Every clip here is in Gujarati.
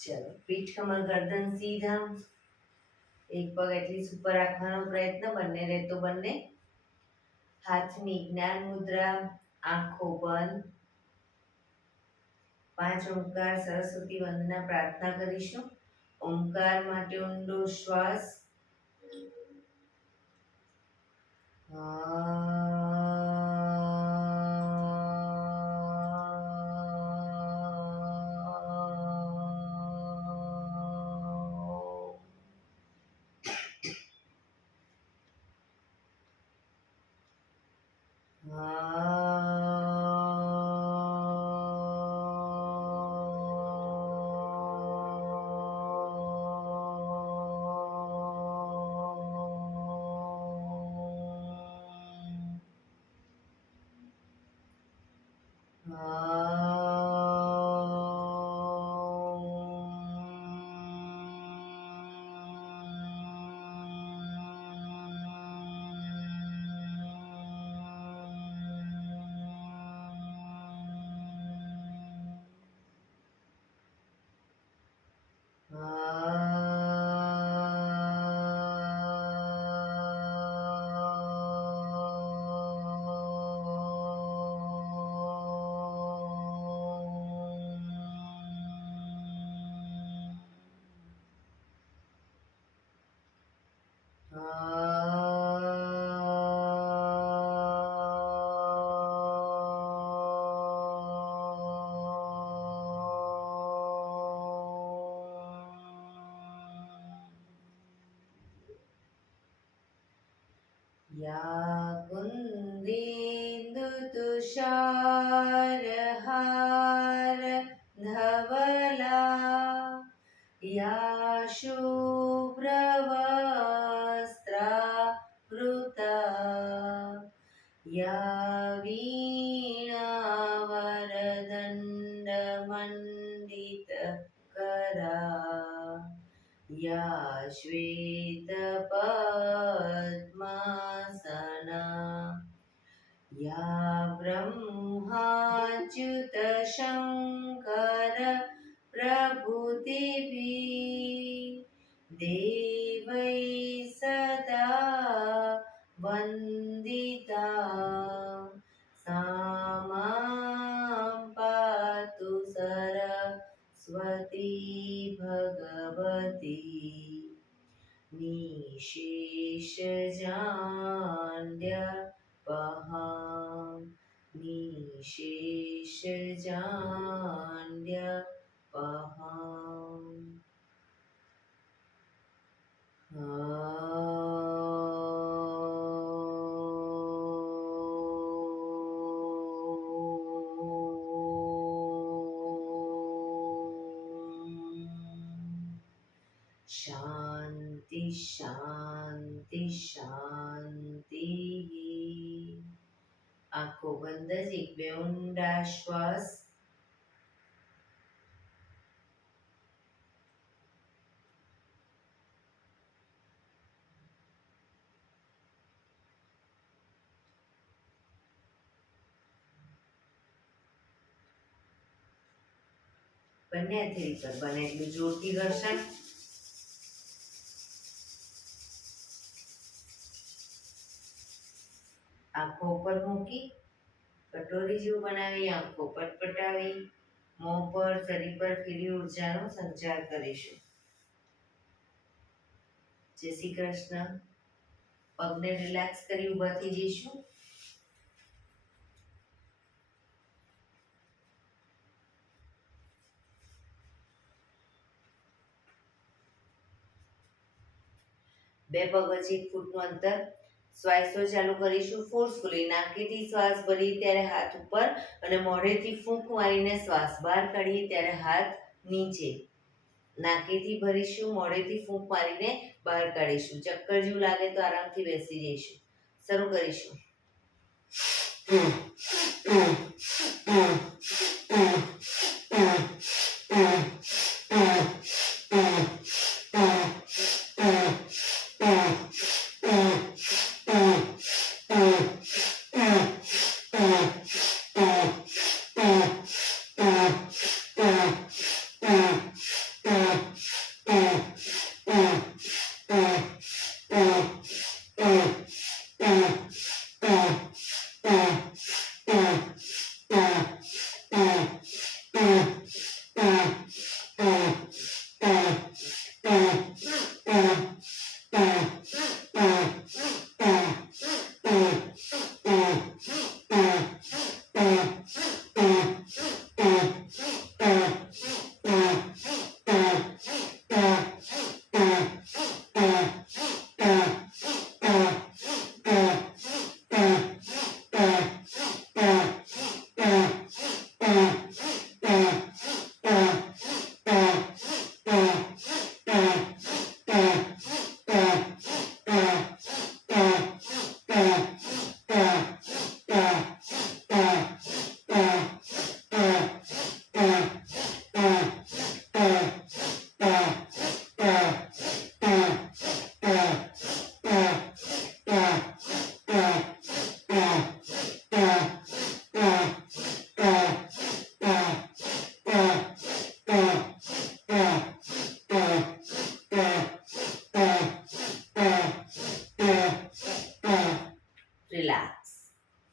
ચલો, પીઠ કમર ગરદન સીધા, એક પગ એટલી ઉપર રાખવાનો પ્રયત્ન, બંને રહેતો બંને. હાથની જ્ઞાન મુદ્રા, આંખો બંધ. 5 ઓમકાર સરસ્વતી વંદના પ્રાર્થના કરીશું. ઓમકાર માટે ઊંડો શ્વાસ. या कुन्देन्दुतुषारहार धवला या शुभ्रवस्त्रावृता या वीणावरदण्डमण्डितकरा या श्वेतपद्मासना या ब्रह्माच्युतशङ्कर प्रभृतिभिः देवैः सदा वन्दिता सा मां पातु सरस्वती भगवती निशेषजाड्यपहां निशेषजाड्यपहां शांति शांति शांति. આંખો બંધ જ એક બે ઊંડા શ્વાસ. બંને હથેળી પર બને એટલું જોરથી ઘર્ષણ. આંખો ઉપર મૂકી કટોરી જેવું બનાવી આંખો પટપટાવી મોં પર શરીર પર ખીલી ઉર્જાનો સંચાર કરીશું. જય શ્રી કૃષ્ણ. પગને રિલેક્સ કરી ઊભા થઈ જઈશું. બે પગ વચ્ચે 1 ફૂટનું અંતર. શ્વાસો ચાલુ કરીશું ફોર્સફુલી. નાકેથી શ્વાસ ભરીએ ત્યારે હાથ ઉપર અને મોઢેથી ફૂંક મારીને શ્વાસ બહાર કાઢીએ ત્યારે હાથ નીચે. નાકેથી ભરીશું, મોઢેથી ફૂંક મારીને બહાર કાઢીશું. ચક્કર જેવું લાગે તો આરામથી બેસી જઈશું. શરૂ કરીશું.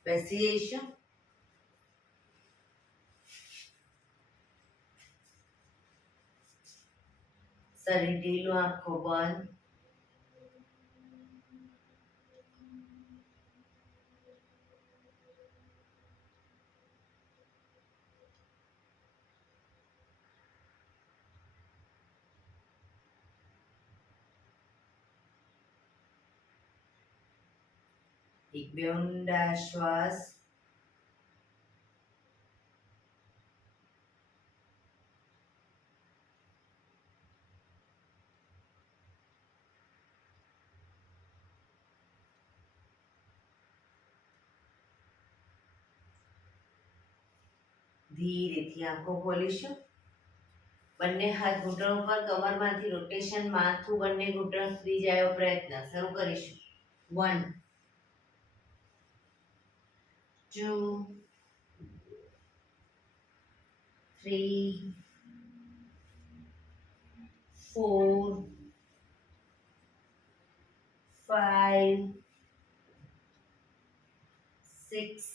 બેસી જઈશું. શરીર ઢીલું, આંખો બંધ. એક બે ઊંડા શ્વાસ. ધીરેથી આંખો ખોલીશું. બંને હાથ ઘૂંટણ પર, કમરમાંથી રોટેશન, માથું બંને ઘૂંટણ સુધી જાય એવો પ્રયત્ન. શરૂ કરીશું. 1 2 3 4 5 6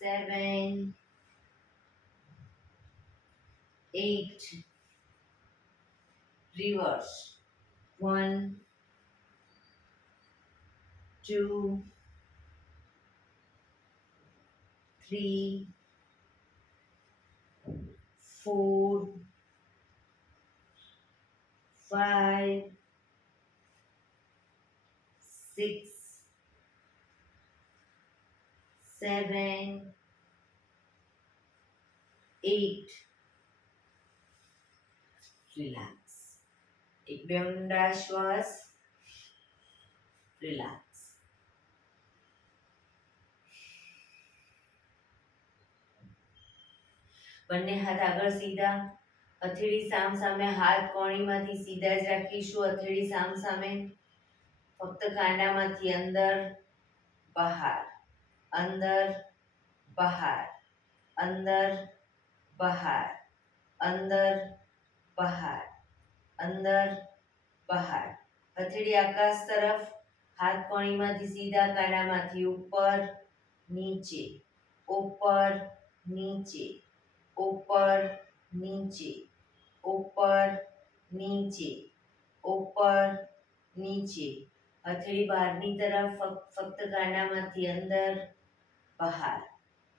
7 8 reverse. 1 2 3 4 5 6 7 8 રિલેક્સ. એક બે ઊંડા શ્વાસ. રિલેક્સ. બંને હાથ આગળ સીધા. હથેળી સામ સામે, હાથ કોણીમાંથી સીધા જ રાખીશું. હથેળી સામ સામે. ફક્ત કાંડામાંથી અંદર બહાર, અંદર બહાર, અંદર બહાર, અંદર બહાર, અંદર બહાર. હથેળી આકાશ તરફ. હાથ કોણીમાંથી સીધા, કાંડામાંથી ઉપર નીચે, ઉપર નીચે, ઉપર નીચે, ઉપર નીચે, ઉપર નીચે. હથેળી બહારની તરફ. ફક્ત કાંડામાંથી અંદર બહાર,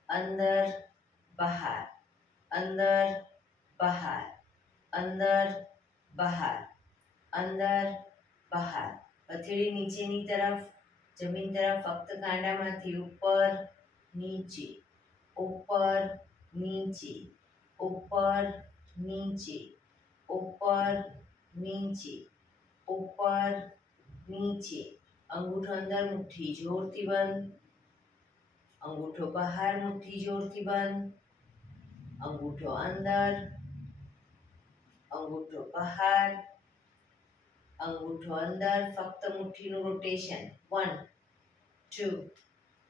અંદર બહાર, અંદર બહાર, અંદર બહાર, અંદર બહાર. હથેળી નીચેની તરફ, જમીન તરફ. ફક્ત કાંડામાંથી ઉપર નીચે, ઉપર નીચે, ઉપર નીચે, ઉપર નીચે, ઉપર નીચે. અંગૂઠો અંદર, મુઠ્ઠી જોરથી બંધ. અંગૂઠો બહાર, મુઠ્ઠી જોરથી બંધ. અંગૂઠો અંદર, અંગૂઠો બહાર, અંગૂઠો અંદર. ફક્ત મુઠ્ઠીનું રોટેશન. 1 2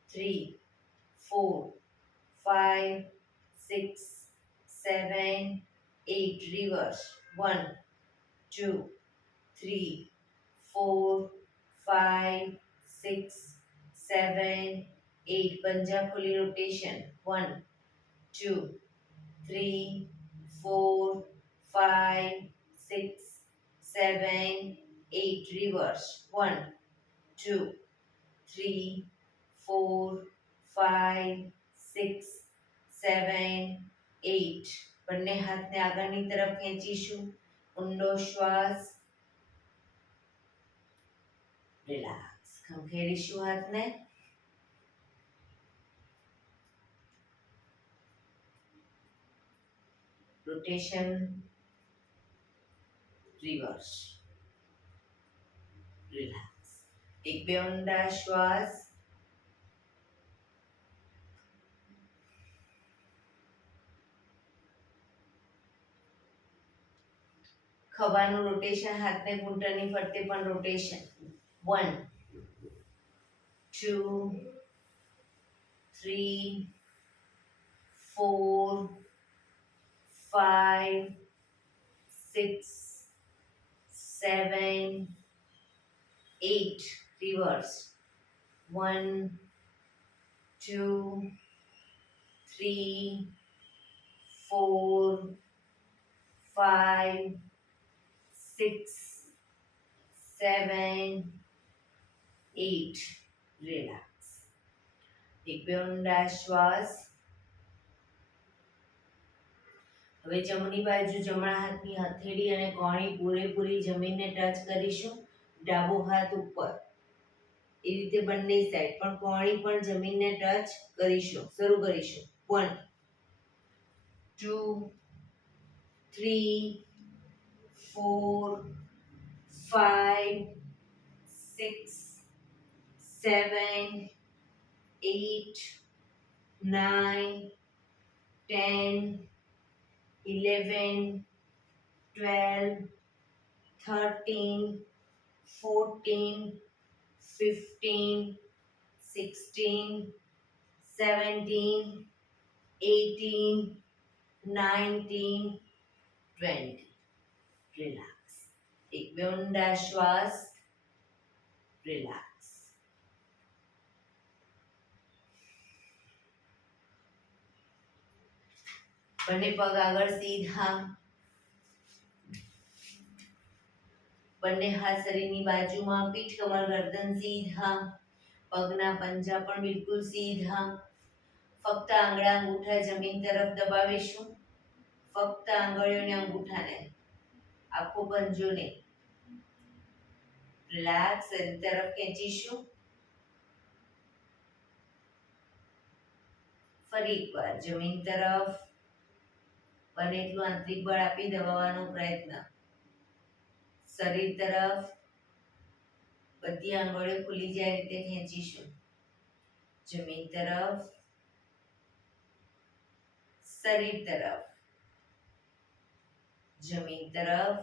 3 4 5 6 7 8 reverse. 1 2 3 4 5 6 7 8 પંજા ખોલી રોટેશન. 1 2 3 4 5 6 7 8 reverse. 1 2 3 4 5 6 7 8. બંને હાથને આગળની તરફ ખેંચીશું. ઊંડો શ્વાસ. રિલેક્સ. ખંખેરીશું હાથને. રોટેશન. રિવર્સ. રિલેક્સ. એક બે ઊંડા શ્વાસ. ખભાનું રોટેશન. હાથને ઘૂંટણની ફરતે પણ રોટેશન. 1 2 3 4 5 6 7 8 reverse. 1 2 3 4 5 6 7 8 રિલેક્સ. એક બે ઊંડા શ્વાસ. હવે જમણી બાજુ જમણા હાથની હથેળી અને કોણી પૂરેપૂરી જમીનને ટચ કરીશું. ડાબો હાથ ઉપર. એ રીતે બંને સાઈડ પણ કોણી પણ જમીનને ટચ કરીશું. શરૂ કરીશું. 1 2 3 4 5 6 7 8 9 10 11 12 13 14 15 16 17 18 19 20. રિલેક્સ. એક બે ઊંડા શ્વાસ. રિલેક્સ. બંને પગ આગળ સીધા. બંને હાથ શરીરની બાજુમાં. પીઠ કમર ગરદન સીધા. પગના પંજા પણ બિલકુલ સીધા. ફક્ત આંગળા અંગૂઠા જમીન તરફ દબાવીશું. ફક્ત આંગળીઓને અંગૂઠાને, આખો પંજોને રિલેક્સ શરીર તરફ ખેંચીશું. ફરી એકવાર જમીન તરફ બને એટલું આંતરિક બળ આપી દબાવવાનો પ્રયત્ન. શરીર તરફ બધી આંગળીઓ ખુલી જાય રીતે ખેંચીશું. જમીન તરફ, શરીર તરફ, જમીન તરફ,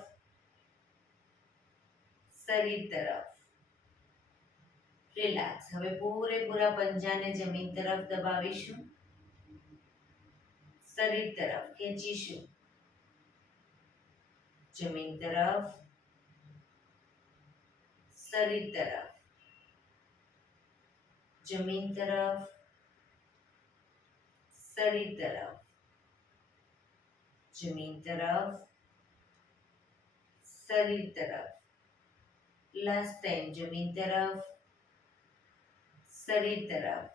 શરીર તરફ. રિલેક્સ. હવે પૂરેપૂરા પંજાને જમીન તરફ દબાવીશું. શરીર તરફ ખેંચીશું. જમીન તરફ, શરીર તરફ, જમીન તરફ, શરીર તરફ, જમીન તરફ, શરીર તરફ. લાસ્ટ ટાઈમ જમીન તરફ, શરીર તરફ.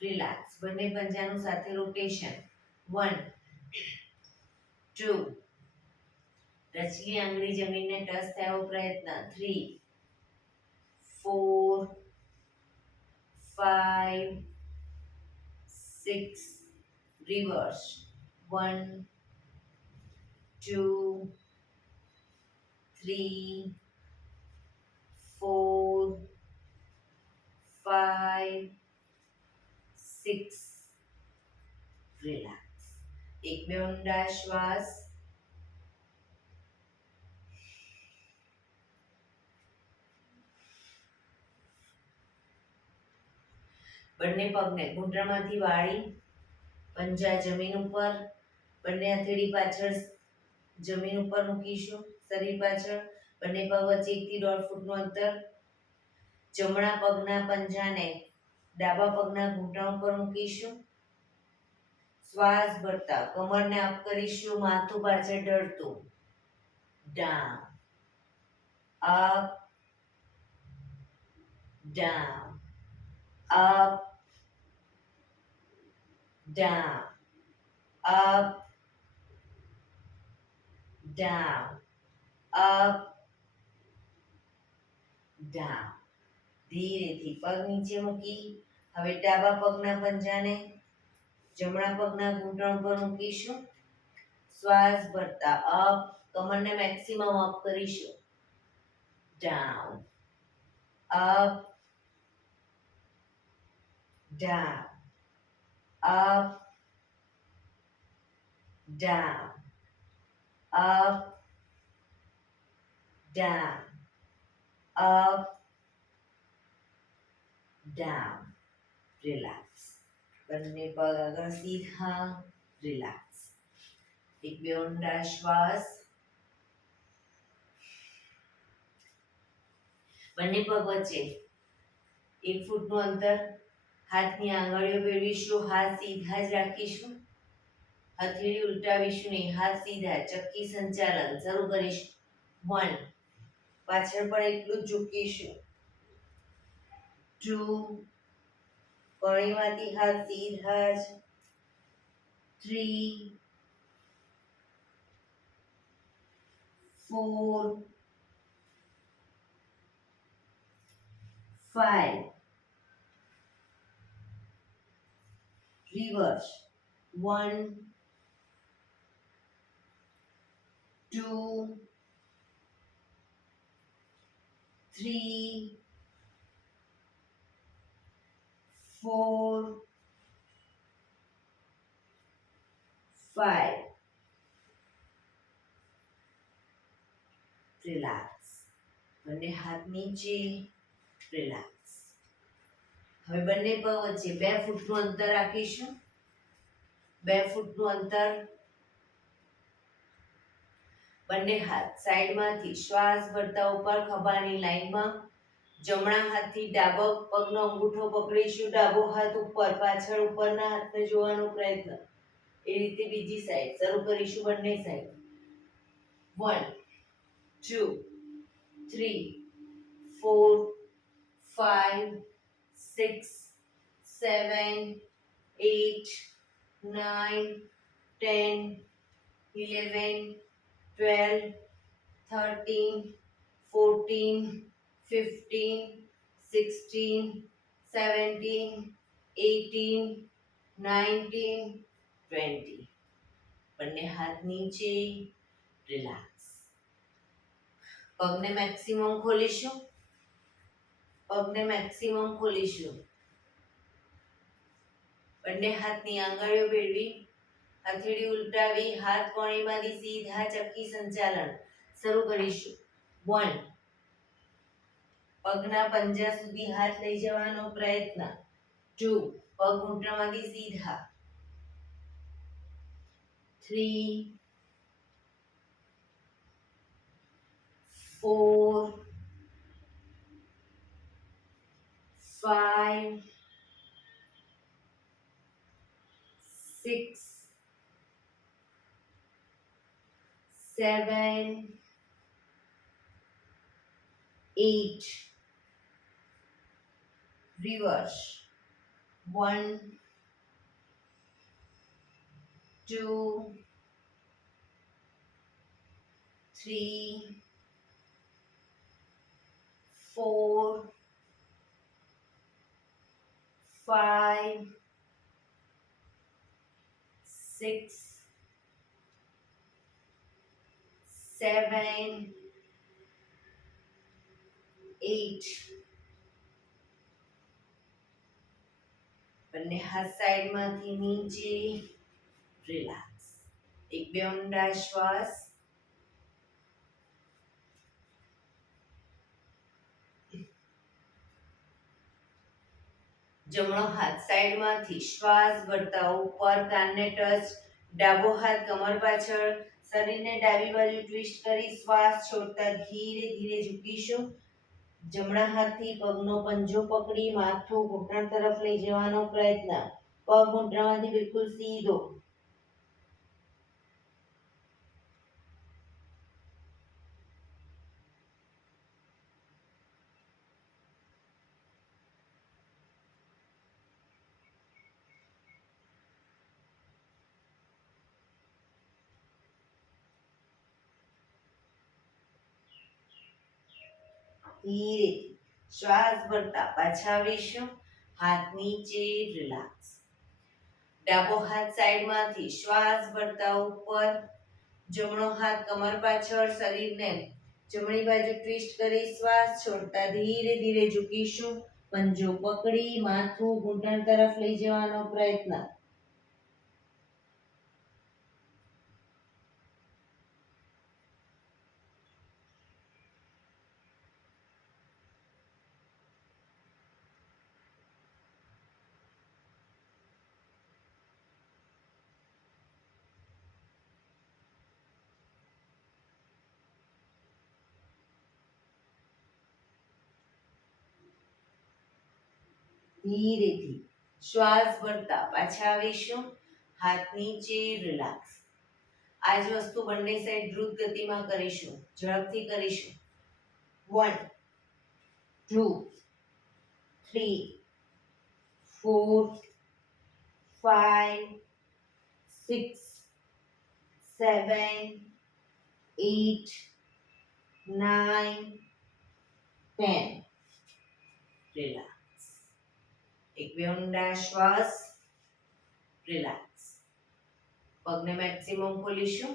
રિલેક્સ. બંને પંજાનું સાથે રોટેશન. 1 2 ટચલી આંગળી જમીનને ટચ થયો પ્રયત્ન. 3 4 5 6 રિવર્સ. 1 2 3 4 5 6. રિલેક્સ. એક બે ઊંડા શ્વાસ. બંને પગને ઘૂંટણમાંથી વાળી પંજા જમીન ઉપર. બંને હથેળી પાછળ જમીન ઉપર મૂકીશું. શરીર પાછળ. બંને પગ વચ્ચે 1 થી 1.5 ફૂટનું અંતર. જમણા પગના પંજાને ડાબા પગના ઘૂંટણ ઉપર મૂકીશું. શ્વાસ ભરતા કમરને અપ કરીશું. માથું પાછળ ઢળતું. Down, up, down, up, down, up, down, up, down. ધીરેથી પગ નીચે મૂકી હવે ડાબા પગના પંજાને જમણા પગના ઘૂંટણ પર મૂકીશું. શ્વાસ ભરતા અપ, કમરને મેક્સિમમ અપ કરીશું. Down, up, down, up, down, up, down, up, down. Relax. બંને પગ આગળ સીધા. રિલેક્સ. એક બે ઊંડા શ્વાસ. બંને પગ વચ્ચે 1 ફૂટનું અંતર, હાથની આંગળીઓ ભેળવીશું, હાથ સીધા જ રાખીશું, હથેળી ઉલટાવીશું નહીં, હાથ સીધા, ચક્કી સંચાલન શરૂ કરીશું. 1, પાછળ પણ એટલું જ ઝૂકીશું. 2, કણીમાંથી હાથ સીધા જ. 3, 4, 5, reverse. 1, 2, 3, 4, 5. રિલેક્સ. બંને હાથ નીચે. રિલેક્સ. હવે બંને પગ વચ્ચે 2 ફૂટનું અંતર રાખીશું. 2 ફૂટનું અંતર. બંને હાથ સાઈડમાંથી શ્વાસ ભરતા ઉપર ખભાની લાઈનમાં. જમણા હાથથી ડાબો પગનો અંગૂઠો પકડીશું, ડાબો હાથ ઉપર, પાછળ ઉપરના હાથને જોવાનો પ્રયત્ન. એ રીતે બીજી સાઈડ શરૂ કરીશું. બંને સાઈડ. 1, 2, 3, 4, 5, 6, 7, 8, 9, 10, 11, 12, 13, 14, 15, 16, 17, 18, 19, 20. બંને હાથ નીચે. રિલેક્સ. પગને મેક્સિમમ ખોલીશું. પગને મેક્સિમમ ખોલીશું. બંને હાથની આંગળીઓ ભેળવી, હથેળી ઉલટાવી, હાથ કોણીમાંથી સીધા ચક્કી સંચાલન શરૂ કરીશું. 1, પગના પંજા સુધી હાથ લઈ જવાનો પ્રયત્ન. 2, પગ ઘૂંટણમાંથી સીધા. 3, 4, 5, 6, 7, 8. Reverse. 1, 2, 3, 4, 5, 6, 7, 8. બંને હાથ સાઈડમાંથી નીચે. રિલેક્સ. 1-2 ઊંડા શ્વાસ. જમણો હાથ સાઈડમાંથી શ્વાસ ભરતા ઉપર, કાનને ટચ. ડાબો હાથ કમર પાછળ, શરીરને ડાબી બાજુ ટ્વિસ્ટ કરી શ્વાસ છોડતા ધીરે ધીરે ઝૂકીશું. જમણા હાથથી પગનો પંજો પકડી માથું ઘૂંટણ તરફ લઈ જવાનો પ્રયત્ન. પગ ઘૂંટણમાંથી બિલકુલ સીધો. ધીરે શ્વાસ ભરતા પાછા આવીશું. હાથ નીચે. રિલેક્સ. ડાબો હાથ સાઈડમાંથી શ્વાસ ભરતા ઉપર, જમણો હાથ કમર પાછળ, શરીરને જમણી બાજુ ટ્વિસ્ટ કરી શ્વાસ છોડતા ધીરે ધીરે ઝૂકીશું. પંજો પકડી માથું ઘૂંટણ તરફ લઈ જવાનો પ્રયત્ન. ધીરેથી શ્વાસ ભરતા પાછા આવીશું. હાથ નીચે, રિલેક્સ. આ જ વસ્તુ બંને સાઈડ દ્રુત ગતિમાં કરીશું, ઝડપથી કરીશું. 1 2 3 4 5 6 7 8 9 10. રિલેક્સ. એક બે ઊંડા શ્વાસ. રિલેક્સ. પગને મેક્સિમમ ખોલીશું.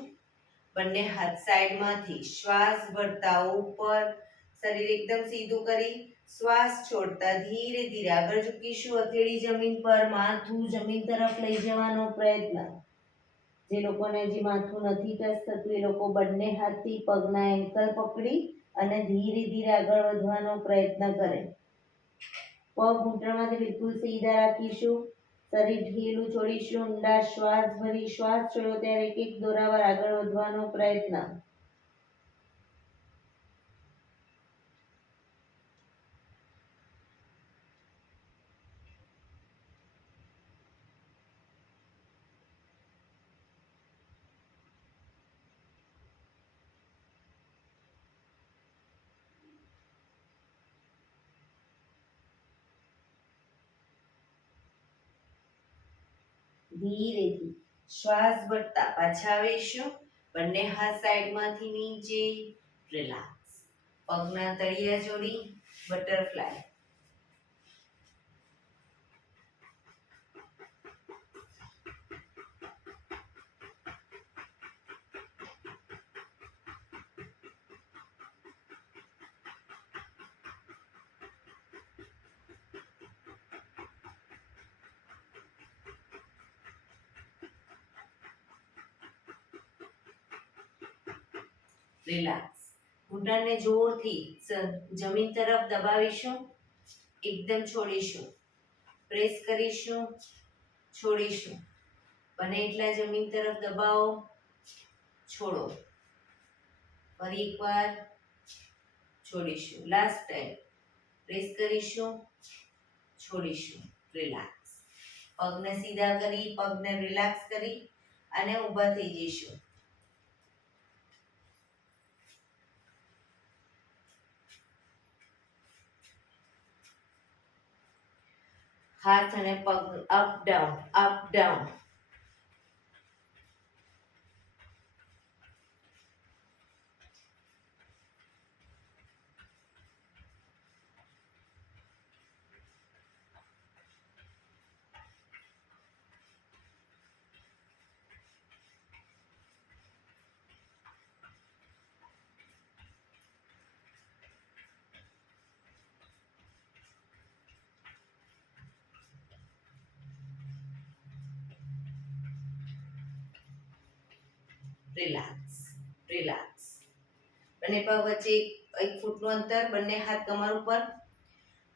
બંને હાથ સાઈડમાંથી શ્વાસ ભરતા ઉપર, શરીર એકદમ સીધું કરી શ્વાસ છોડતા ધીરે ધીરે આગળ ઝૂકીશું. હથેળી જમીન પર, માથું જમીન તરફ લઈ જવાનો પ્રયત્ન. જે લોકોને હજી માથું નથી ટચ થતું એ લોકો બંને હાથથી પગના એન્કલ પકડી અને ધીરે ધીરે આગળ વધવાનો પ્રયત્ન કરે. પગ ઘૂંટણમાંથી બિલકુલ સીધા રાખીશું. શરીર ઢીલું છોડીશું. ઊંડા શ્વાસ ભરી શ્વાસ છોડો ત્યારે એક એક દોરાવાર આગળ વધવાનો પ્રયત્ન. ધીરેથી શ્વાસ ભરતા પાછા આવીશું. બંને હાથ સાઈડમાંથી નીચે. રિલેક્સ. પગના તળિયા જોડી, બટરફ્લાય. રિલેક્સ. ઘૂંટણને જોરથી જમીન તરફ દબાવીશું. એકદમ છોડીશું. પ્રેસ કરીશું, છોડીશું. બને એટલા જમીન તરફ દબાવો, છોડો. ફરી એકવાર છોડીશું. લાસ્ટ ટાઈમ પ્રેસ કરીશું, છોડીશું. રિલેક્સ. પગને સીધા કરી, પગને રિલેક્સ કરી અને ઊભા થઈ જઈશું. હાથ અને પગ up down, up down. Relax, relax. બંને પગ વચ્ચે 1 ફૂટનું અંતર. બંને હાથ કમર ઉપર.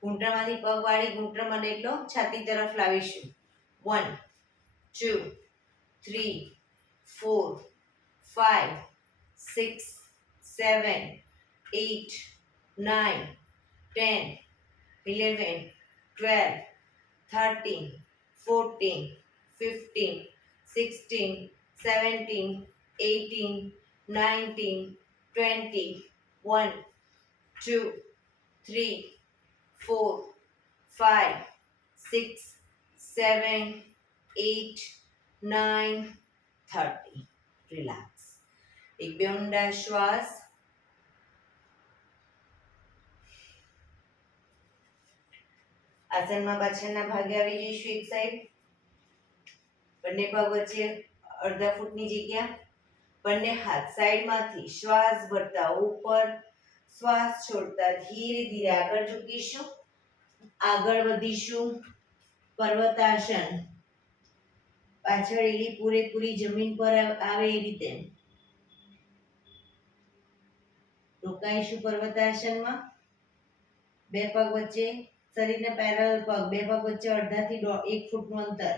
ઘૂંટણમાંથી પગ વાળી ઘૂંટણ બને એટલો છાતી તરફ લાવીશું. 1 2 3 4 5 6 7 8 9 10 11 12 13 14 15 16 17 18 19 20 1 2 3 4 5 6 7 8 9 30. રિલેક્સ. એક બે ઊંડા શ્વાસ. આસનમાં પાછળના ભાગે આવી જઈશું. એક સાઈડ. બંને પગ વચ્ચે અડધા ફૂટની જગ્યા. બંને હાથ સાઈડમાંથી શ્વાસ ભરતા ઉપર, શ્વાસ છોડતા ધીરે ધીરે આગળ ઝૂકીશું. આગળ વધીશું. પર્વતાસન. પાછળ એલી પૂરેપૂરી જમીન પર આવે એ રીતે રોકાઈશું પર્વતાસનમાં. બે પગ વચ્ચે, શરીરને પેરેલલ પગ, બે પગ વચ્ચે અડધાથી 1 ફૂટનું અંતર.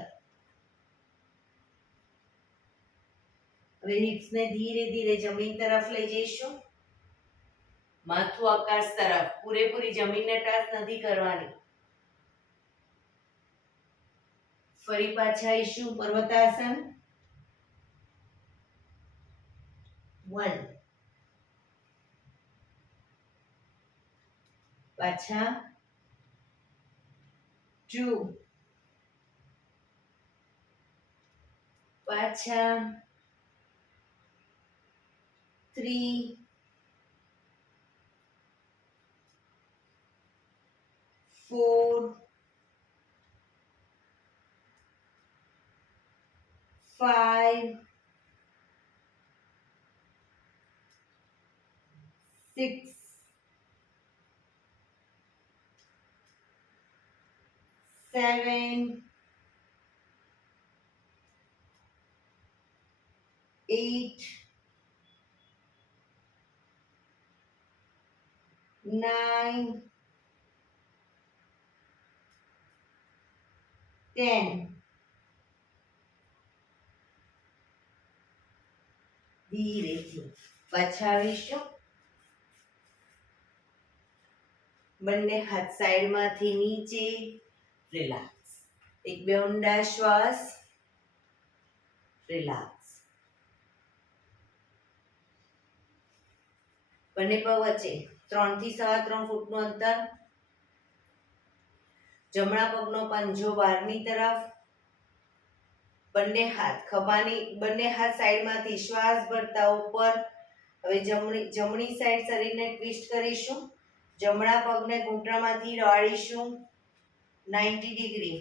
હવે હિપ્સને ધીરે ધીરે જમીન તરફ લઈ જઈશું. માથું આકાશ તરફ. પૂરેપૂરી જમીનને ટચ નથી કરવાની. ફરી પાછા આવીશું પર્વતાસન 1 પાછા 2 પાછા 3 4 5 6 7 8 9 10 ધીરેથી પાછા આવીશું બંને હાથ સાઈડમાંથી નીચે રિલેક્સ એક બે ઊંડા શ્વાસ રિલેક્સ બંને પગ વચ્ચે 3 થી 3.5 ફૂટનું અંતર જમણા પગનો પંજો બહારની તરફ બંને હાથ સાઈડમાંથી શ્વાસ ભરતા ઉપર હવે જમણી સાઈડ શરીરને ટ્વિસ્ટ કરીશું જમણા પગને ઘૂંટણમાંથી વાળીશું 90 ડિગ્રી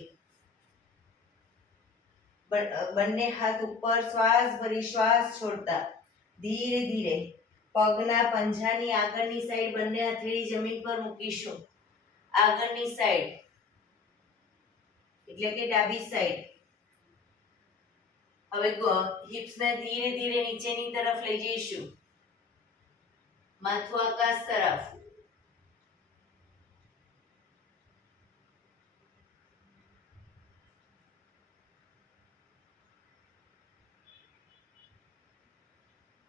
બંને હાથ ઉપર શ્વાસ ભરી શ્વાસ છોડતા ધીરે ધીરે પગના પંજાની આગળની સાઈડ બંને હથેળી જમીન પર મૂકીશું આગળની સાઈડ એટલે કે ડાબી સાઈડ હવે હિપ્સને ધીરે ધીરે નીચેની તરફ લઈ જઈશું માથું આકાશ તરફ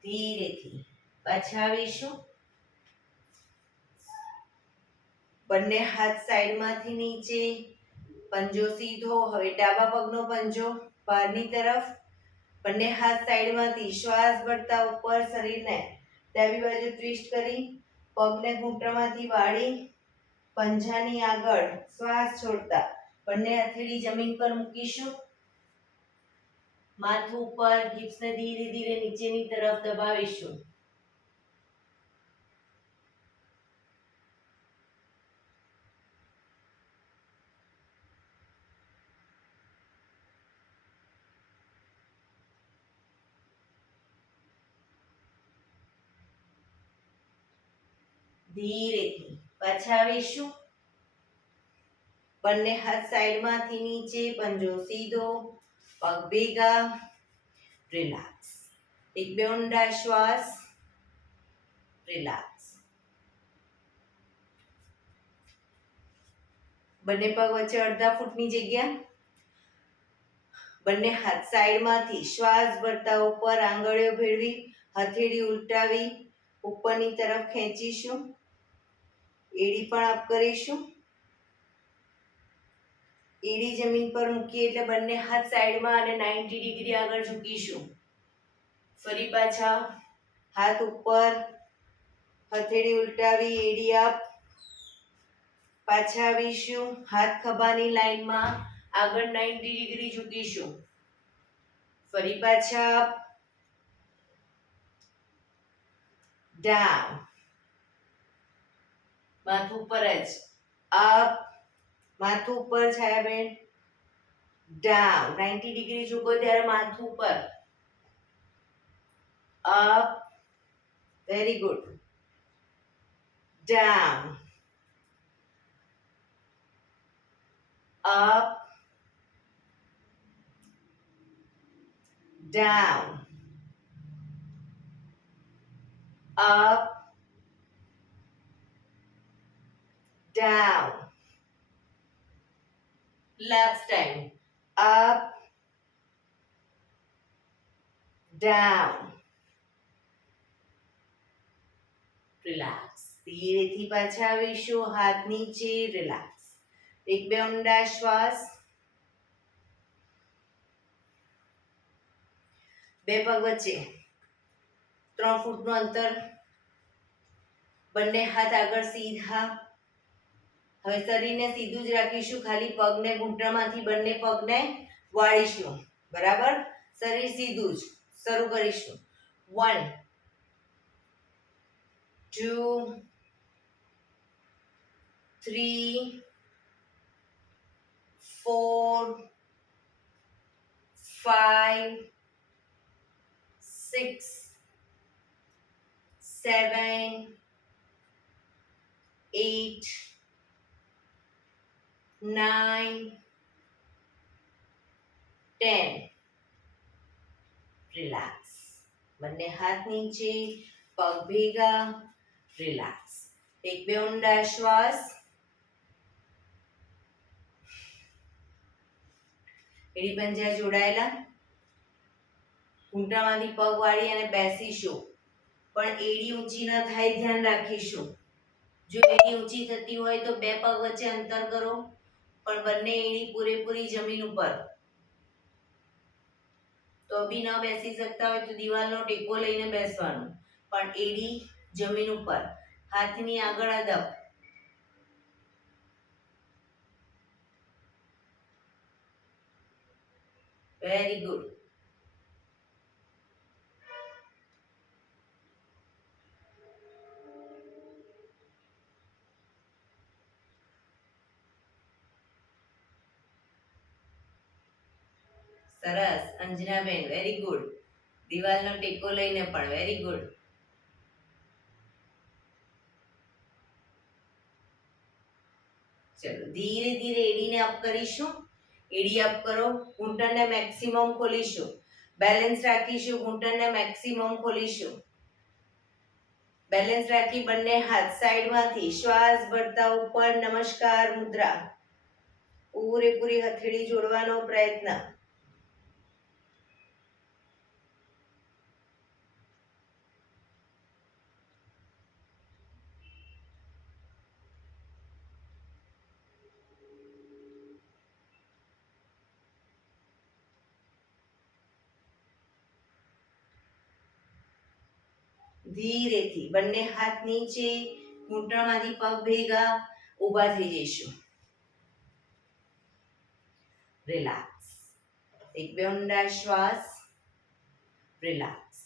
ધીરેથી પાછા આવીશું બંને હાથ સાઈડમાંથી નીચે પંજો સીધો હવે ડાબા પગનો પંજો બહારની તરફ બંને હાથ સાઈડમાંથી શ્વાસ ભરતા ઉપર શરીરને ડાબી બાજુ ટ્વિસ્ટ કરી પગને ઘૂંટણમાંથી વાળી પંજાની આગળ શ્વાસ છોડતા બંને હથેળી જમીન પર મૂકીશું માથું ઉપર હિપ્સને ધીરે ધીરે નીચેની તરફ દબાવીશું ધીરેથી પાછા આવીશું બંને હાથ સાઈડમાંથી નીચે પંજો સીધો પગ ભેગા રિલેક્સ એક બે ઊંડા શ્વાસ રિલેક્સ બંને પગ વચ્ચે અડધા ફૂટની જગ્યા બંને હાથ સાઈડમાંથી શ્વાસ ભરતા ઉપર આંગળીઓ ભેળવી હથેળી ઉલટાવી ઉપરની તરફ ખેંચીશું એડી પણ અપ કરીશું એડી જમીન પર મૂકીએ એટલે બંને હાથ સાઈડમાં અને 90 ડિગ્રી આગળ ઝૂકીશું ફરી પાછા હાથ ઉપર હથેળી ઉલટાવી એડી અપ પાછા આવીશું હાથ ખભાની લાઈનમાં આગળ 90 ડિગ્રી ઝૂકીશું ફરી પાછા અપ ડાઉન માથું ઉપર જ અપ માથું ઉપર છાયાબેન ડાઉન 90 ડિગ્રી ઝૂકો ત્યારે માથું ઉપર up very good down up down up down last time up down relax ધીરેથી પાછા આવીશું હાથ નીચે રિલેક્સ એક બે ઊંડા શ્વાસ બે પગ વચ્ચે 3 ફૂટનું અંતર, બંને હાથ આગળ સીધા. હવે શરીરને સીધું જ રાખીશું, ખાલી પગને ઘૂંટણમાંથી બંને પગને વાળીશું. બરાબર, શરીર સીધું જ. શરૂ કરીશું. 1 2 3 4 5 6 7 8 9 10. રિલેક્સ. બંને હાથ નીચે, પગ ભેગા. રિલેક્સ. એક બે ઊંડા શ્વાસ. એડી પંજા જોડાયેલા. ઘૂંટણમાંથી પગ વાળી અને બેસીશું, પણ એડી ઊંચી ન થાય ધ્યાન રાખીશું. જો એડી ઊંચી થતી હોય તો બે પગ વચ્ચે અંતર કરો, પણ બંને એડી પૂરેપૂરી જમીન ઉપર. તો બી ન બેસી શકતા હોય તો દિવાલનો ટેકો લઈને બેસવાનું, પણ એડી જમીન ઉપર, હાથની આગળ અદબ. Very good. સરસ અંજનાબેન, વેરી ગુડ. દિવાલનો ટેકો લઈને પણ વેરી ગુડ. ચલો ધીરે ધીરે એડીને અપ કરીશું. એડી અપ કરો, ઘૂંટણને મેક્સિમમ ખોલીશું. બેલેન્સ રાખીશું, ઘૂંટણને મેક્સિમમ ખોલીશું. બેલેન્સ રાખી બંને હાથ સાઈડમાંથી શ્વાસ ભરતા ઉપર નમસ્કાર મુદ્રા. પૂરેપૂરી હથેળી જોડવાનો પ્રયત્ન. ધીરેથી બંને હાથ નીચે, ઘૂંટણમાંથી પગ ભેગા. ઊભા થઈ જઈશું. રિલેક્સ. એક બે ઊંડા શ્વાસ. રિલેક્સ.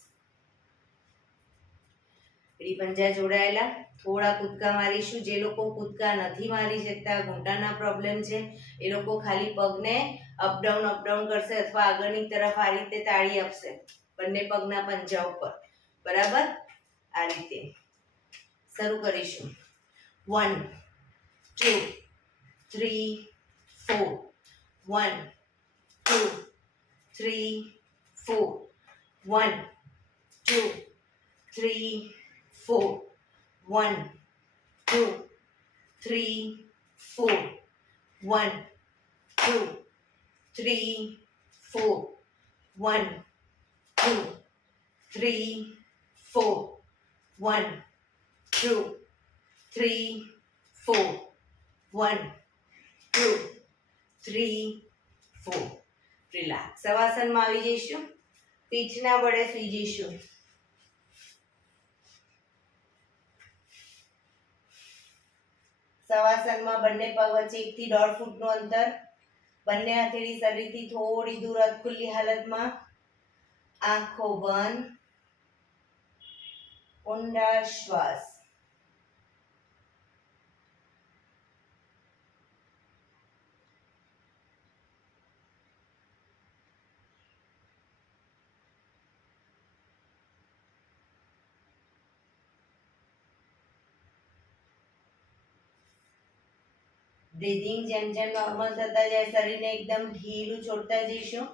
એડી પંજા જોડાયેલા. થોડા કૂદકા મારીશું. જે લોકો કૂદકા નથી મારી શકતા, ઘૂંટણના પ્રોબ્લેમ છે, એ લોકો ખાલી પગને અપડાઉન કરશે અથવા આગળની તરફ આ રીતે તાળી આપશે બંને પગના પંજા ઉપર. બરાબર, આ રીતે શરૂ કરીશું. 1 2 3 4. 1 2 3 4. 1 2 3 4. 1 2 3 4. 1 2 3 4. 1 2 3 4. 1 2 3 4. 1 2 3 4. રિલેક્સ. શવાસનમાં આવી જઈશું. પીઠના બળે સૂઈ જઈશું. શવાસનમાં બંને પગ વચ્ચે 1 થી 1.5 ફૂટનું અંતર. બંને હથેળી શરીરથી થોડી દૂર ખુલ્લી હાલતમાં. આંખો બંધ. ઊંડા શ્વાસ. બ્રીધિંગ જેમ જેમ નોર્મલ થતા જાય, શરીરને એકદમ ઢીલું છોડતા જઈશું.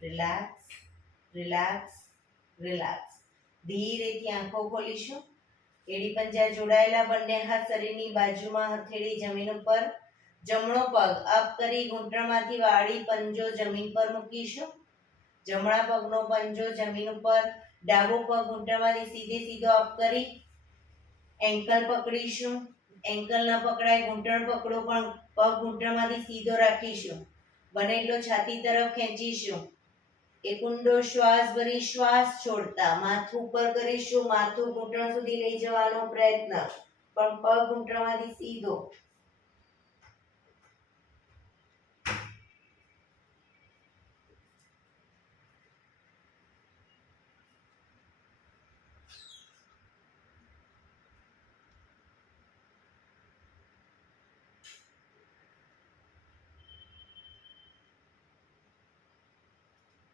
Relax, relax, relax. ધીરેથી આંખો ખોલીશું. એડી પંજા જોડાયેલા, બંને હાથ શરીરની બાજુમાં, હથેળી જમીન ઉપર. જમણો પગ અપ કરી ઘૂંટણમાંથી વાળી પંજો જમીન પર મૂકીશું. જમણા પગનો પંજો જમીન ઉપર. ડાબો પગ ઘૂંટણમાંથી સીધે સીધો અપ કરી એન્કલ પકડીશું. એન્કલ ન પકડાય, ઘૂંટણ પકડો, પણ પગ ઘૂંટણમાંથી સીધો રાખીશું. બને એટલો છાતી તરફ ખેંચીશું. એક ઊંડો શ્વાસ ભરી શ્વાસ છોડતા માથું ઉપર કરીશું. માથું ઘૂંટણ સુધી લઈ જવાનો પ્રયત્ન, પણ પગ ઘૂંટણમાંથી સીધો.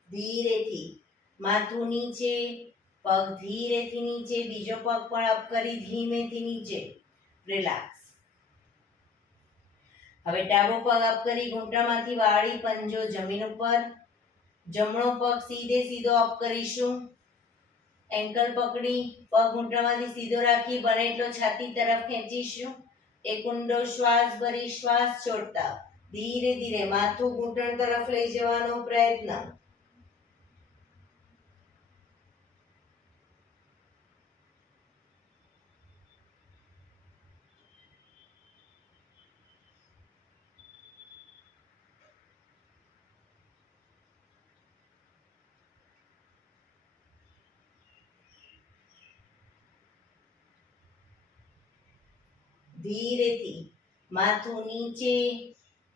ધીરેથી માથું નીચે, પગ ધીરેથી નીચે, બીજો પગ પણ અપ કરી ધીમેથી નીચે. રિલેક્સ. હવે ડાબો પગ અપ કરી ઘૂંટણમાંથી વાળી પંજો જમીન ઉપર. જમણો પગ સીધે સીધો અપ કરીશું. એન્કલ પકડી પગ ઘૂંટણમાંથી સીધો રાખી બને એટલો છાતી તરફ ખેંચીશું. એક ઊંડો શ્વાસ ભરી શ્વાસ છોડતા ધીરે ધીરે માથું ઘૂંટણ તરફ લઈ જવાનો પ્રયત્ન. ધીરેથી માથું નીચે,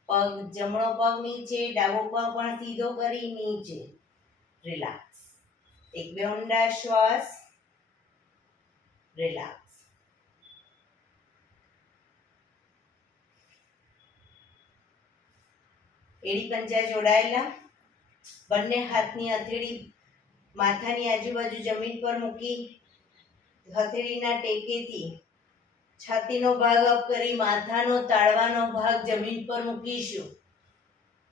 પગ જમણો પગ નીચે, ડાબો પગ પણ સીધો કરી નીચે. રિલેક્સ. એક બે ઊંડા શ્વાસ. રિલેક્સ. એડી પંજા જોડાયેલા, બંને હાથની હથેળી માથાની આજુબાજુ જમીન પર મૂકી હથેળીના ટેકેથી છાતીનો ભાગ અપ કરી માથાનો તાળવાનો ભાગ જમીન પર મૂકીશું.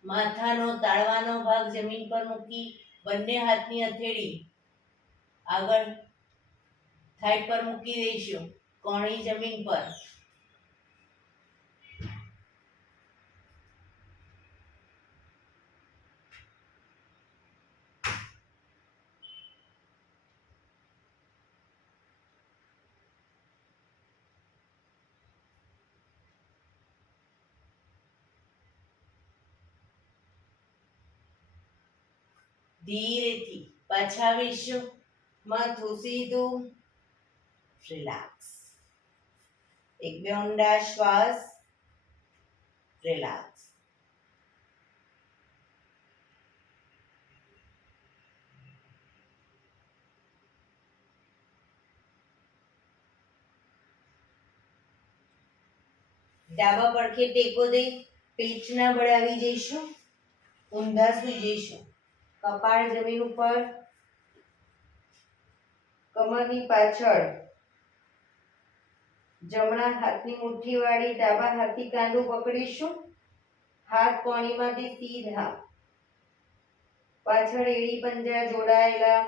માથાનો તાળવાનો ભાગ જમીન પર મૂકી બંને હાથની હથેળી આગળ થાઈ પર મૂકી દઈશું. કોણી જમીન પર. ધીરેથી પાછા આવીશું. માથું સીધું. રિલેક્સ. એક બે ઊંડા શ્વાસ. રિલેક્સ. ડાબા પડખે ટેકો દઈ પેટના બળે આવી જઈશું. ઊંધા સુઈ જઈશું. કપાળ જમીન ઉપર, કમરની પાછળ. જમણા હાથની મુઠ્ઠી વાળી ડાબા હાથથી કાંડું પકડીશું. હાથ કોણીમાંથી સીધા. પાછળ એડી પંજા જોડાયેલા.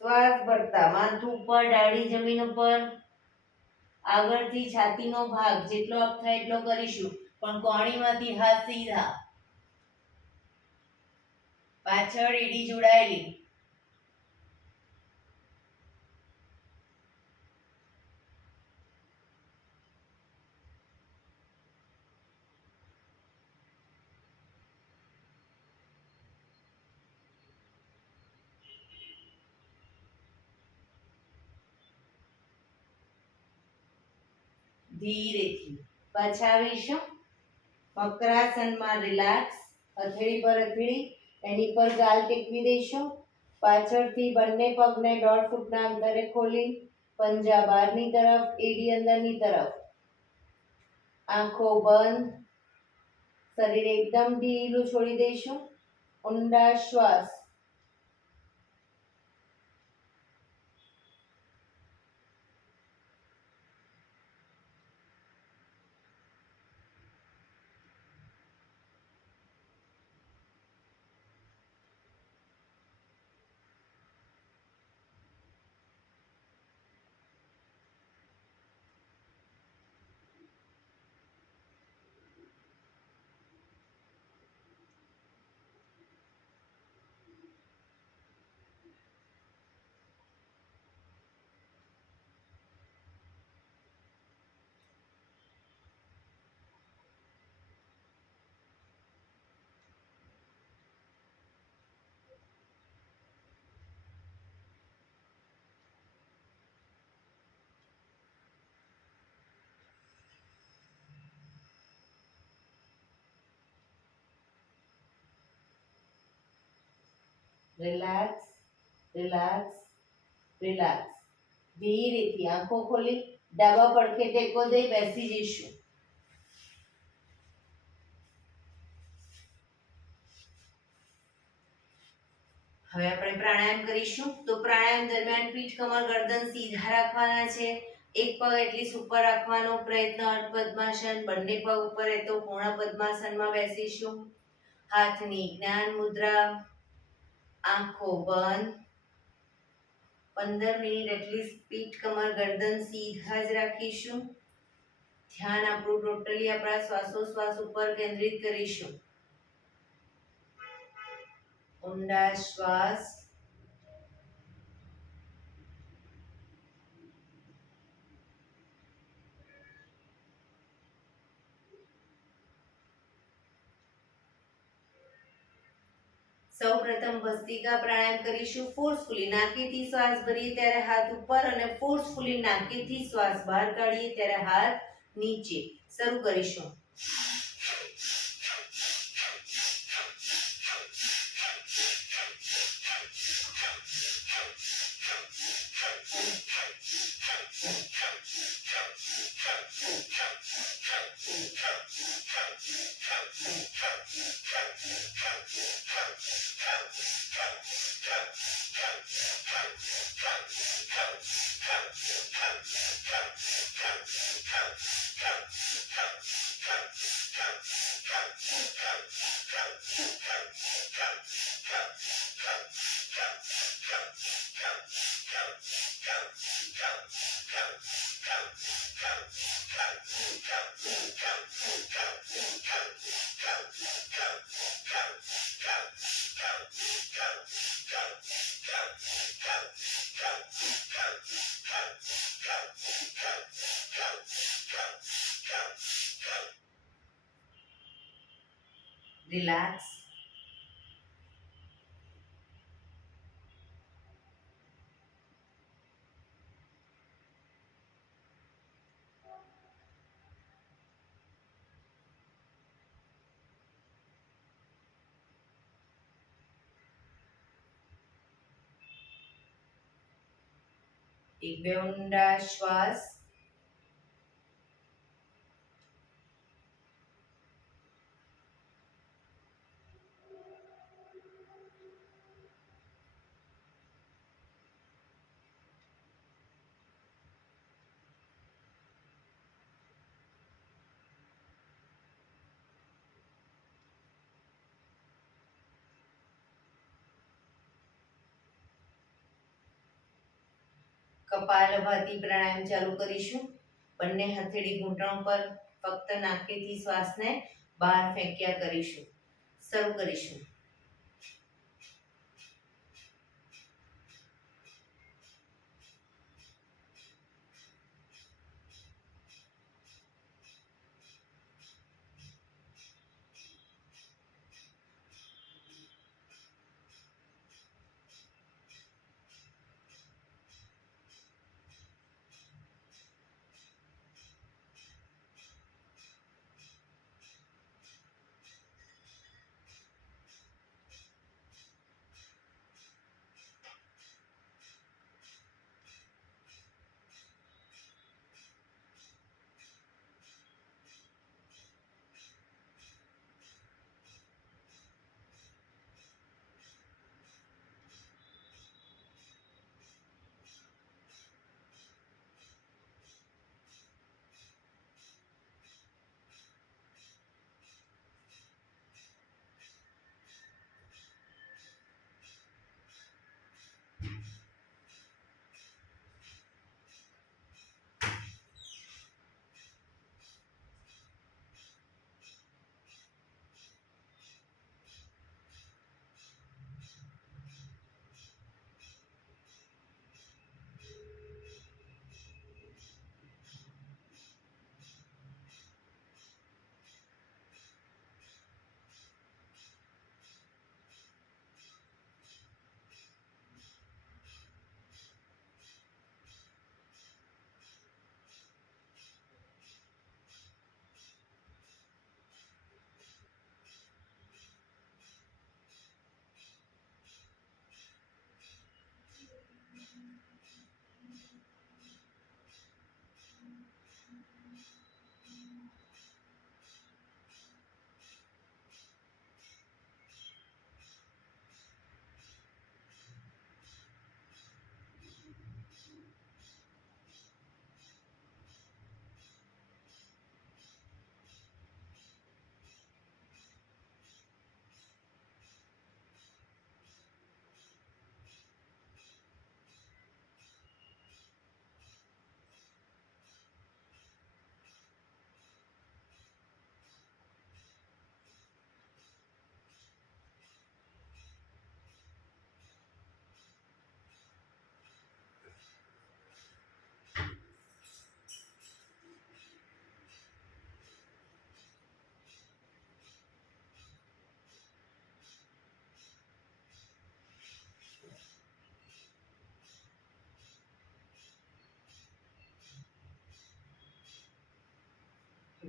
શ્વાસ ભરતા માથું ઉપર, ડાળી જમીન ઉપર. આગળથી છાતીનો ભાગ જેટલો અપ થાય એટલો કરીશું, પણ કોણીમાંથી હાથ સીધા. પાછળ એડી જોડાયેલી. ધીરેથી પાછા આવીશું. મકરાસનમાં રિલેક્સ. હથેળી પર હથેળી, એની પર ગાલ ટેકવી દઈશું. પાછળથી બંને પગને 1.5 ફૂટના અંતરે ખોલી પંજા બહારની તરફ, એડી અંદરની તરફ. આંખો બંધ. શરીર એકદમ ઢીલું છોડી દઈશું. ઊંડા શ્વાસ. Relax, relax, relax. ધીરેથી આંખો ખોલી ડાબા પડખે ટેકો દઈ બેસી જઈશું. હવે આપણે પ્રાણાયામ કરીશું. તો પ્રાણાયામ દરમિયાન પીઠ, કમર, ગરદન સીધા રાખવાના છે. એક પગ એટલીસ્ટ ઉપર રાખવાનો પ્રયત્ન. અર્ધ પદ્માસન. બંને પગ ઉપર રહેતો પૂર્ણ પદ્માસનમાં બેસીશું. હાથની જ્ઞાન મુદ્રા. આંખો બંધ. 15 મિનિટ એટલીસ્ટ પીઠ, કમર, ગરદન સીધા જ રાખીશું. ધ્યાન આપણું ટોટલી આપણા શ્વાસોશ્વાસ ઉપર કેન્દ્રિત કરીશું. ઊંડા શ્વાસ. સૌપ્રથમ ભસ્ત્રિકા પ્રાણાયામ કરીશું. ફોર્સફુલી નાકેથી શ્વાસ ભરીએ ત્યારે હાથ ઉપર અને ફોર્સફુલી નાકેથી શ્વાસ બહાર કાઢીએ ત્યારે હાથ નીચે. શરૂ કરીશું. રિલેક્સ. એક બે ઊંડા શ્વાસ. કપાલભાતી પ્રાણાયામ ચાલુ કરીશું. બંને હથેળી ઘૂંટણ પર ફક્ત નાકેથી શ્વાસને બહાર ફેંક્યા કરીશું. શરૂ કરીશું.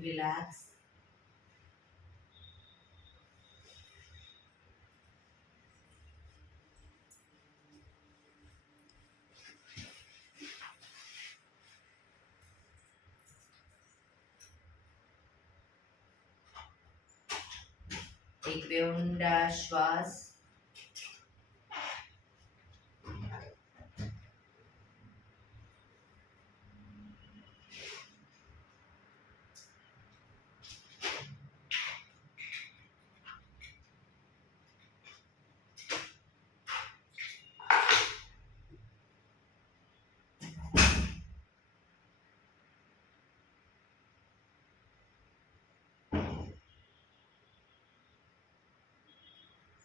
રિલેક્સ. એક બે ઊંડા શ્વાસ.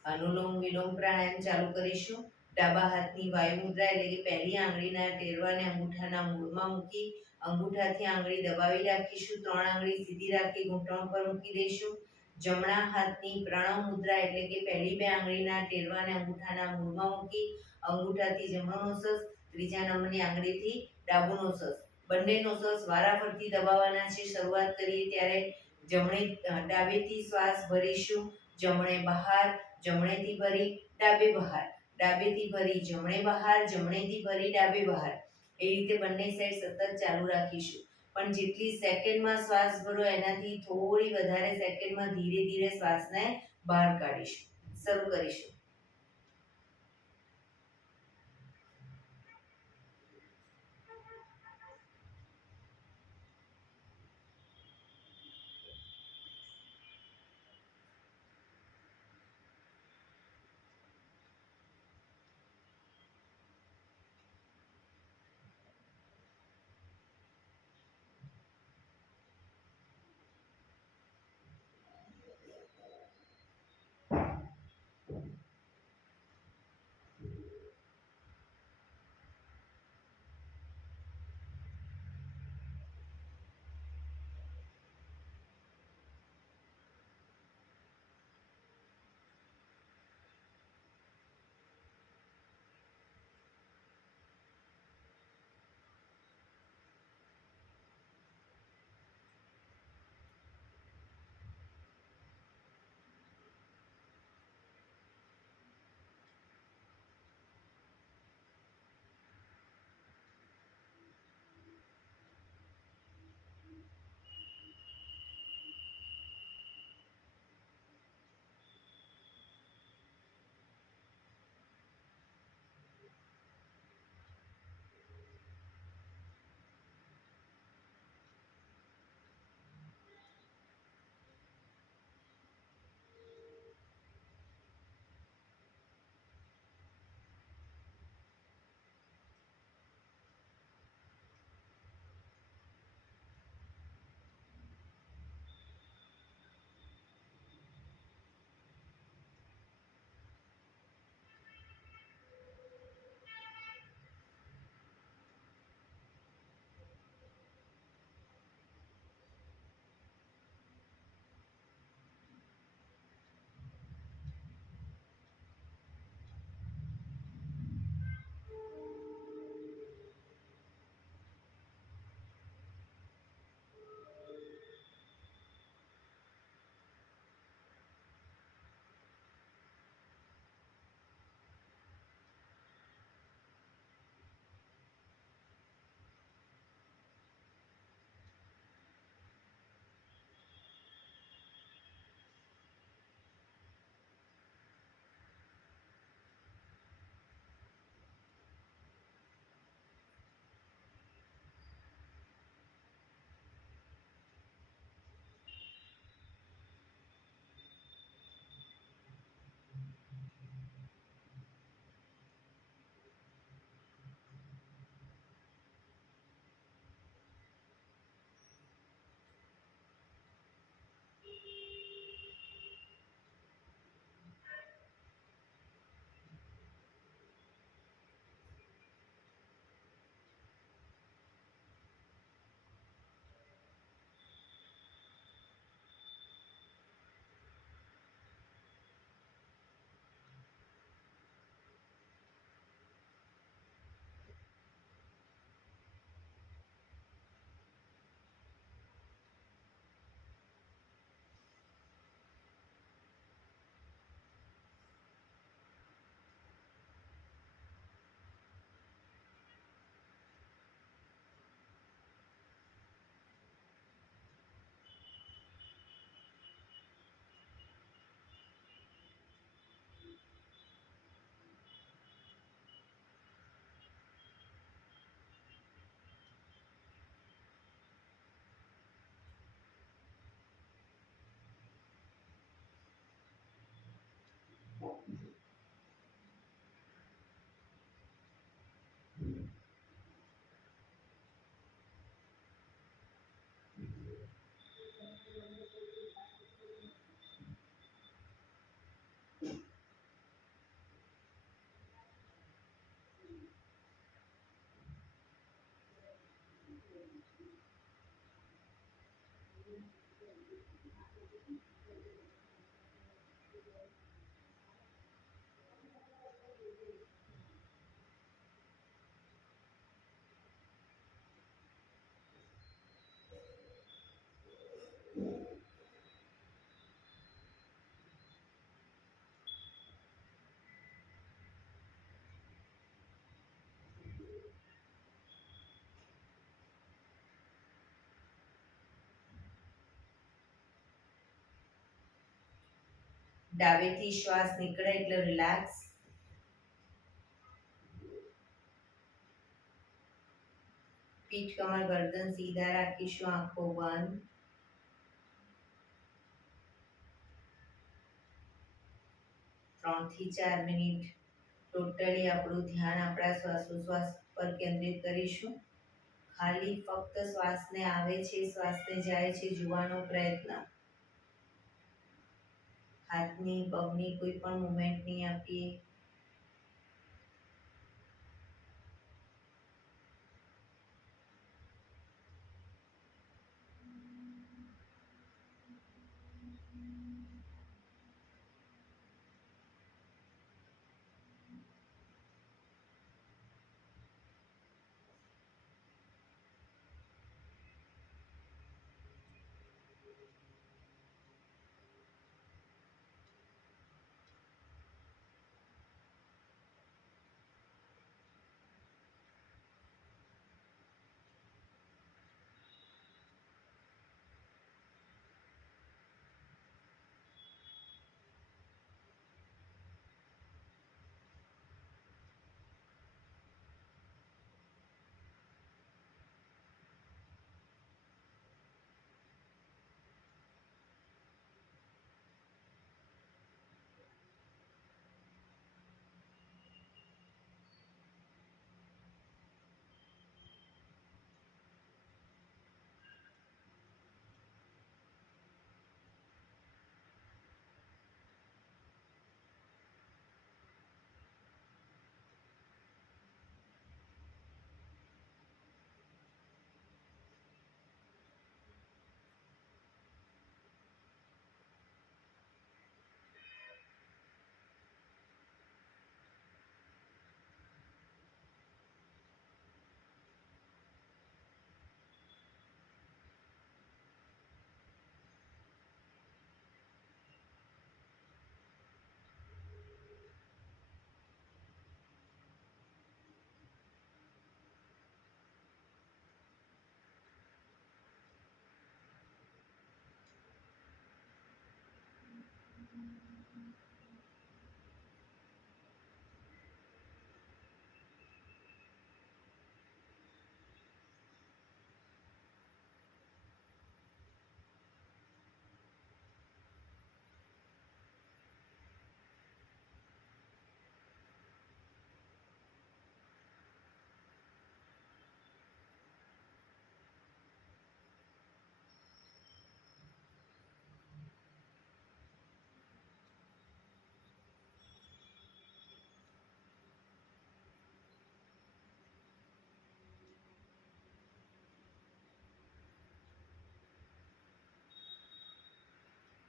અનુલોમ વિલોમ પ્રાણાયામ ચાલુ કરીશું. ડાબા હાથની વાયુ મુદ્રા એટલે કે પહેલી આંગળીના ટેરવાને અંગૂઠાના મૂળમાં મૂકી અંગૂઠાથી આંગળી દબાવી રાખીશું. 3 આંગળી સીધી રાખી ઘૂંટણ પર મૂકી દઈશું. જમણા હાથની પ્રણવ મુદ્રા એટલે કે પહેલી 2 આંગળીના ટેરવાને અંગૂઠાના મૂળમાં મૂકી અંગૂઠાથી જમણો નોસસ, ત્રીજા નંબરની આંગળીથી ડાબો નોસસ, બંને નોસસ વારાફરતી દબાવવાના છે. શરૂઆત કરીએ ત્યારે ડાબેથી શ્વાસ ભરીશું, જમણે બહાર, જમણેથી ભરી ડાબે બહાર, ડાબેથી ભરી જમણે બહાર, જમણેથી ભરી ડાબે બહાર. એ રીતે બંને સાઈડ સતત ચાલુ રાખીશું. પણ જેટલી સેકન્ડમાં શ્વાસ ભરો એનાથી થોડી વધારે સેકન્ડમાં ધીરે ધીરે શ્વાસને બહાર કાઢીશું. શરૂ કરીશું. ડાબેથી શ્વાસ નીકળે એટલે રિલેક્સ. પીઠ કમર ગરદન સીધા રાખીશું, આંખો બંધ. 3 થી 4 મિનિટ ટોટલી આપણું ધ્યાન આપણા શ્વાસોશ્વાસ પર કેન્દ્રિત કરીશું. ખાલી ફક્ત શ્વાસને આવે છે, શ્વાસને જાય છે જોવાનો પ્રયત્ન. હાથની પગની કોઈ પણ મુવમેન્ટ નહીં આપીએ.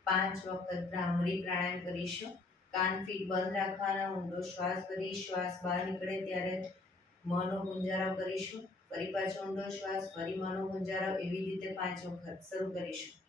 પાંચ વખત ભ્રામરી પ્રાણાયામ કરીશું. કાન ફીટ બંધ રાખવાના, ઊંડો શ્વાસ ભરી શ્વાસ બહાર નીકળે ત્યારે મનો ગુંજારો કરીશું. ફરી પાછો ઊંડો શ્વાસ, ફરી મનો ગુંજારો, એવી રીતે 5 વખત શરૂ કરીશું.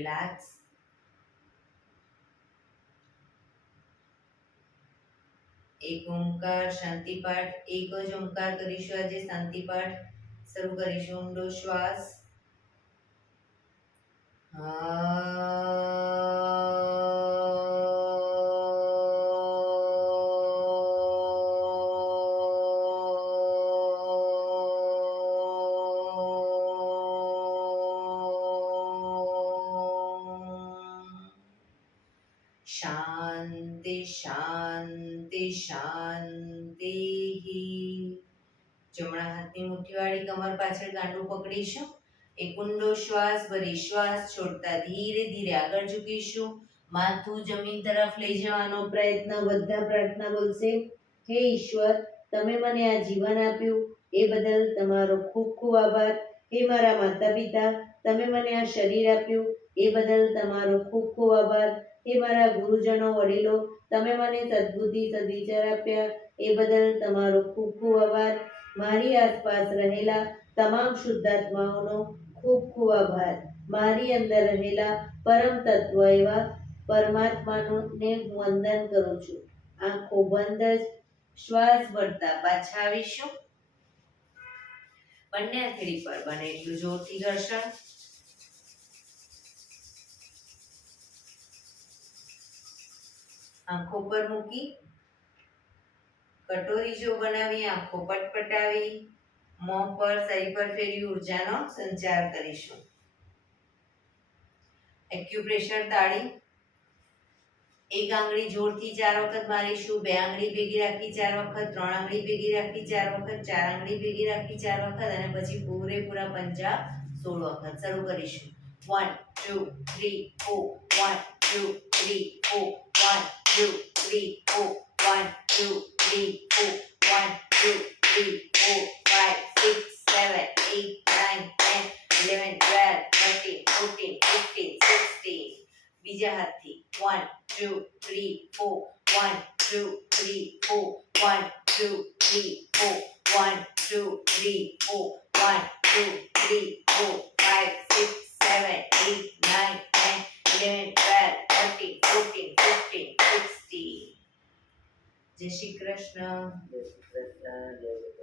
રિલેક્સ. એક ઓમકાર શાંતિપાઠ. એક જ ઓમકાર કરીશું આજે શાંતિપાઠ. શરૂ કરીશું. ઊંડો શ્વાસ. શાંતિ શાંતિ શાંતિ. જમણા હાથની મુઠ્ઠીવાળી કમર પાછળ ગાંડું પકડીશું. એક ઊંડો શ્વાસ ભરી શ્વાસ છોડતા ધીરે ધીરે આગળ ઝૂકીશું. માથું જમીન તરફ લઈ જવાનો પ્રયત્ન. બધા પ્રાર્થના બોલશે. હે ઈશ્વર, તમે મને આ જીવન આપ્યું એ બદલ તમારો ખૂબ ખૂબ આભાર. હે મારા માતા પિતા, તમે મને આ શરીર આપ્યું એ બદલ તમારો ખૂબ ખૂબ આભાર. હે મારા ગુરુજનો વડીલો, તમે મને સદબુદ્ધિ સદવિચાર આપ્યા એ બદલ તમારો ખૂબ ખૂબ આભાર. મારી આસપાસ રહેલા તમામ શુદ્ધાત્માઓનો ખૂબ ખૂબ આભાર. મારી અંદર રહેલા પરમ તત્વ એવા પરમાત્માને હું વંદન કરું છું. આંખો બંધ જ શ્વાસ ભરતા પાછા આવીશું. બંને હથેળી પર બને એટલું જોરથી ઘર્ષણ. આંખો પર મૂકી કટોરી જો બનાવી આંખો પટપટાવી મોં પર શરીર પર ફેરવી ઉર્જાનો સંચાર કરીશું. એક્યુપ્રેશર તાળી. એક આંગળી જોરથી 4 વખત મારીશું. 2 આંગળી ભેગી રાખી 4 વખત. 3 આંગળી ભેગી રાખી 4 વખત. 4 આંગળી ભેગી રાખી 4 વખત અને પછી પૂરેપૂરા પંજા 16 વખત. શરૂ કરીશું. 1 2 3 4 1 2 3 4 1 2 3 4 1 2 3 4 1 2 3 4 5 6 7 8 9 10 11 12 13 14 15 16. બીજા હાથથી 1 2 3 4 1 2 3 4 1 2 3 4 1 2 3 4 1 2 3 4 5 6 7 8 9 10 11 12 13 14 15 16. જય શ્રી કૃષ્ણ. જય શ્રી કૃષ્ણ.